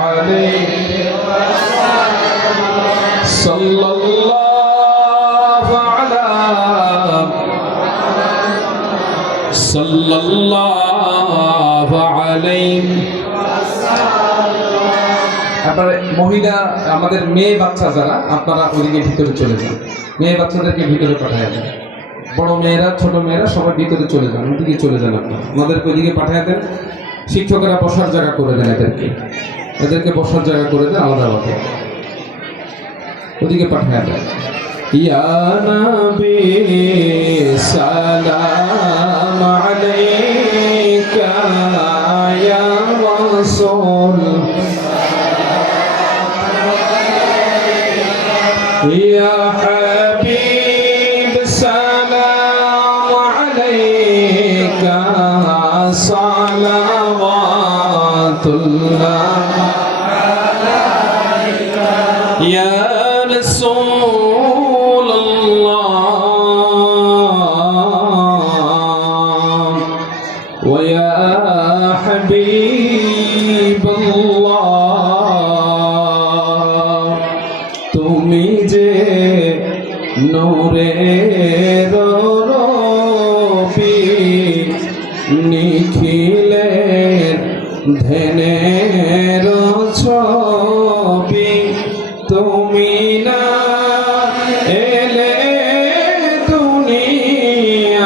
عليه صلى الله على صلى الله عليه। আপনারা মহিলা আমাদের মেয়ে বাচ্চা যারা আপনারা ওদিকে ভিতরে চলে যান, মেয়ে বাচ্চাদেরকে ভিতরে পাঠায় দেন, বড় মেয়েরা ছোট মেয়েরা সবাই ভিতরে চলে যান, ওদিকে চলে যান, আপনারা ওদেরকে ওদিকে পাঠায় দেন। শিক্ষকেরা বসার জায়গা করে দেন, এদেরকে বসার জায়গা করে দেন আলাদাভাবে, ওদিকে পাঠায় দেন। ইয়া নবী সালাম আলাইকা ইয়া রাসূল ইয়া হাবিব সালাম আলাইকা সালাওয়াতুল্লাহ ইয়া রাসূলুল্লাহ ওয়া ইয়া হাবিবাল্লাহ। তুমি যে নূরের রবি নিখিলের ধ্যানের ছবি, তুমি না এলে দুনিয়ায়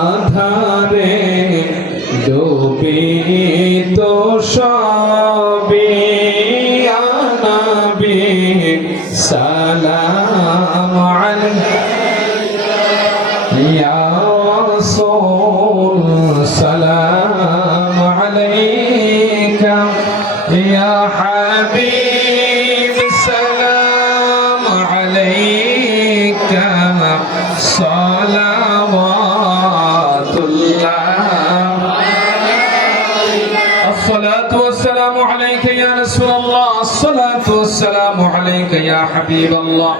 আধারে ডুবিত সবই। ইয়া নবী সালাম আলাইকা ইয়া রাসূল সালাম আলাইকা ইয়া হাবিব সালাম আলাইকা সালাওয়াতুল্লাহ। আসসালাতু ওয়াসসালামু আলাইকা ইয়া রাসূলুল্লাহ, আসসালাতু ওয়াসসালামু আলাইকা ইয়া হাবিবাল্লাহ।